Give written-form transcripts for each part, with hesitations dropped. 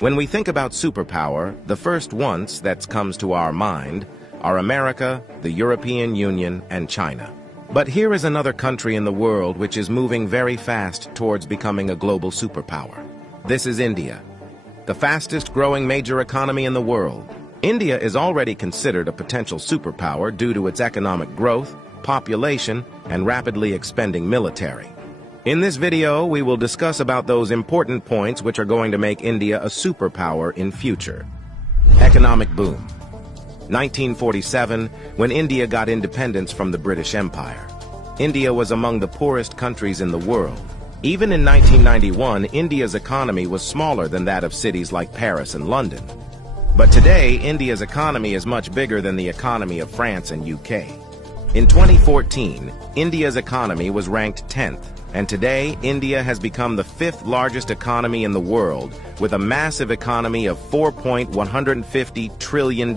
When we think about superpower, the first ones that comes to our mind are America, the European Union, and China. But here is another country in the world which is moving very fast towards becoming a global superpower. This is India, the fastest growing major economy in the world. India is already considered a potential superpower due to its economic growth, population, and rapidly expanding military. In this video, we will discuss about those important points which are going to make India a superpower in future. Economic boom. 1947, when India got independence from the British Empire. India was among the poorest countries in the world. Even in 1991, India's economy was smaller than that of cities like Paris and London. But today, India's economy is much bigger than the economy of France and UK. In 2014, India's economy was ranked 10th. And today, India has become the 5th largest economy in the world, with a massive economy of $4.150 trillion.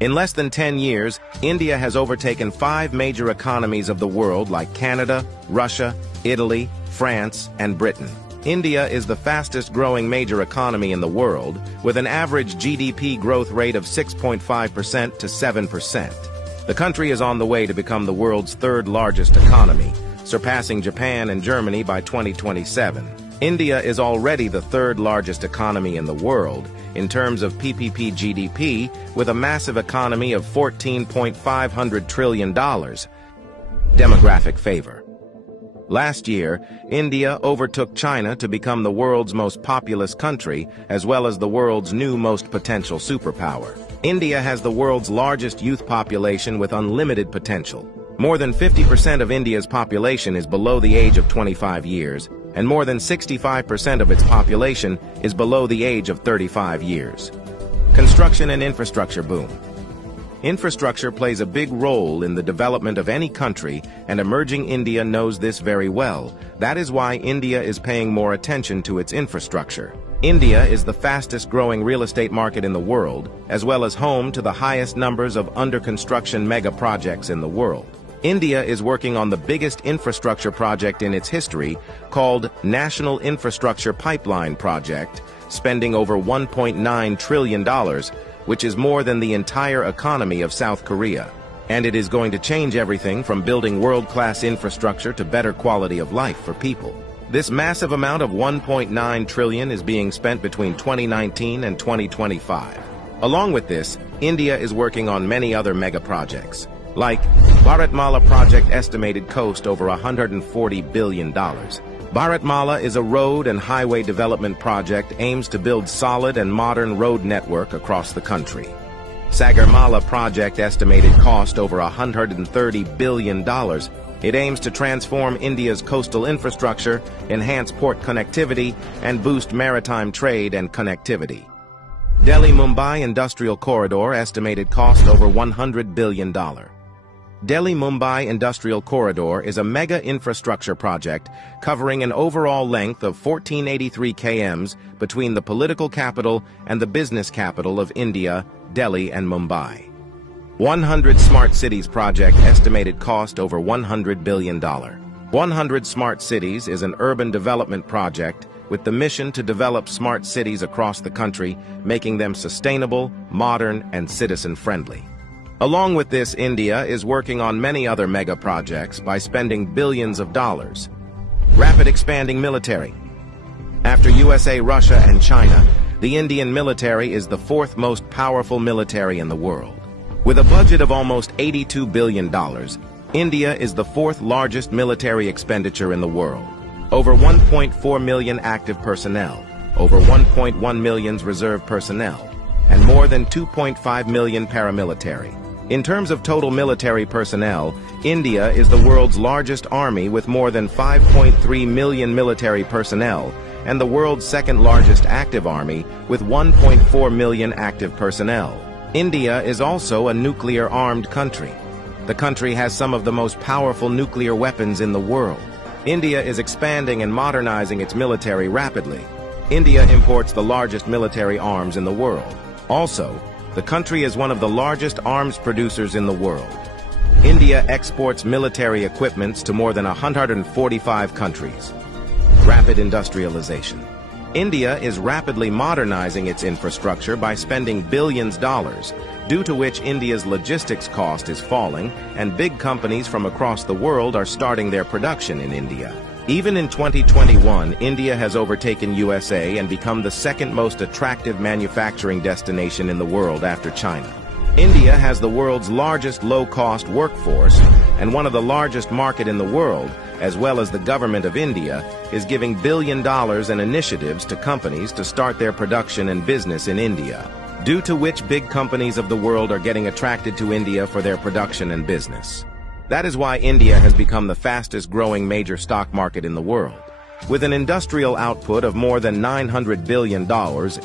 In less than 10 years, India has overtaken 5 major economies of the world like Canada, Russia, Italy, France, and Britain. India is the fastest growing major economy in the world, with an average GDP growth rate of 6.5% to 7%. The country is on the way to become the world's 3rd largest economy, surpassing Japan and Germany by 2027. India is already the 3rd largest economy in the world in terms of PPP GDP, with a massive economy of $14.5 trillion. Demographic favor. Last year, India overtook China to become the world's most populous country, as well as the world's new most potential superpower. India has the world's largest youth population with unlimited potential. More than 50% of India's population is below the age of 25 years, and more than 65% of its population is below the age of 35 years. Construction and infrastructure boom. Infrastructure plays a big role in the development of any country, and emerging India knows this very well. That is why India is paying more attention to its infrastructure. India is the fastest growing real estate market in the world, as well as home to the highest numbers of under-construction mega projects in the world. India is working on the biggest infrastructure project in its history, called National Infrastructure Pipeline Project, spending over $1.9 trillion, which is more than the entire economy of South Korea. And it is going to change everything from building world-class infrastructure to better quality of life for people. This massive amount of $1.9 trillion is being spent between 2019 and 2025. Along with this, India is working on many other mega projects, like Bharatmala project estimated cost over $140 billion. Bharatmala is a road and highway development project aims to build solid and modern road network across the country. Sagarmala project estimated cost over $130 billion. It aims to transform India's coastal infrastructure, enhance port connectivity, and boost maritime trade and connectivity. Delhi-Mumbai Industrial Corridor estimated cost over $100 billion. Delhi-Mumbai Industrial Corridor is a mega infrastructure project covering an overall length of 1483 km between the political capital and the business capital of India, Delhi and Mumbai. 100 Smart Cities project estimated cost over $100 billion. 100 Smart Cities is an urban development project with the mission to develop smart cities across the country, making them sustainable, modern, and citizen-friendly. Along with this, India is working on many other mega projects by spending billions of dollars. Rapid expanding military. After USA, Russia, and China, the Indian military is the 4th most powerful military in the world. With a budget of almost $82 billion, India is the 4th largest military expenditure in the world. Over 1.4 million active personnel, over 1.1 million reserve personnel, and more than 2.5 million paramilitary. In terms of total military personnel, India is the world's largest army with more than 5.3 million military personnel, and the world's 2nd largest active army with 1.4 million active personnel. India is also a nuclear-armed country. The country has some of the most powerful nuclear weapons in the world. India is expanding and modernizing its military rapidly. India imports the largest military arms in the world. Also, the country is one of the largest arms producers in the world. India exports military equipments to more than 145 countries. Rapid industrialization. India is rapidly modernizing its infrastructure by spending billions of dollars, due to which India's logistics cost is falling and big companies from across the world are starting their production in India. Even in 2021, India has overtaken USA and become the second most attractive manufacturing destination in the world after China. India has the world's largest low-cost workforce, and one of the largest market in the world, as well as the government of India, is giving $1 billion in initiatives to companies to start their production and business in India, due to which big companies of the world are getting attracted to India for their production and business. That is why India has become the fastest-growing major stock market in the world. With an industrial output of more than $900 billion,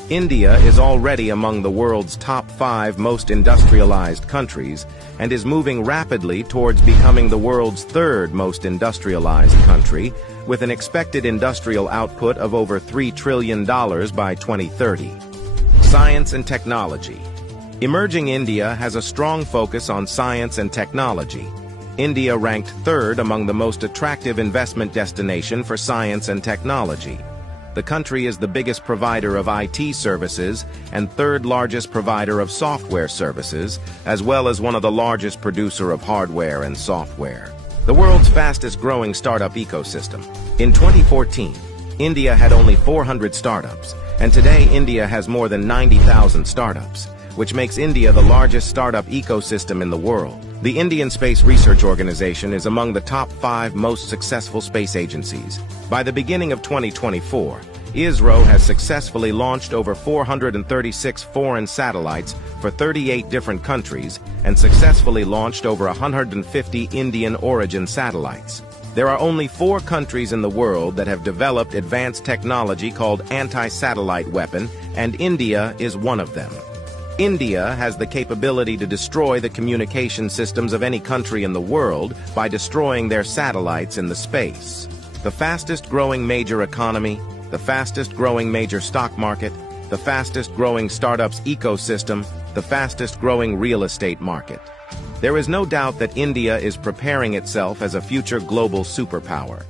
India is already among the world's top 5 most industrialized countries and is moving rapidly towards becoming the world's 3rd most industrialized country, with an expected industrial output of over $3 trillion by 2030. Science and technology. Emerging India has a strong focus on science and technology. India ranked 3rd among the most attractive investment destination for science and technology. The country is the biggest provider of IT services and 3rd largest provider of software services, as well as one of the largest producer of hardware and software. The world's fastest growing startup ecosystem. In 2014, India had only 400 startups, and today India has more than 90,000 startups, which makes India the largest startup ecosystem in the world. The Indian Space Research Organization is among the top 5 most successful space agencies. By the beginning of 2024, ISRO has successfully launched over 436 foreign satellites for 38 different countries and successfully launched over 150 Indian origin satellites. There are only 4 countries in the world that have developed advanced technology called anti-satellite weapon, and India is one of them. India has the capability to destroy the communication systems of any country in the world by destroying their satellites in the space. The fastest growing major economy, the fastest growing major stock market, the fastest growing startups ecosystem, the fastest growing real estate market. There is no doubt that India is preparing itself as a future global superpower.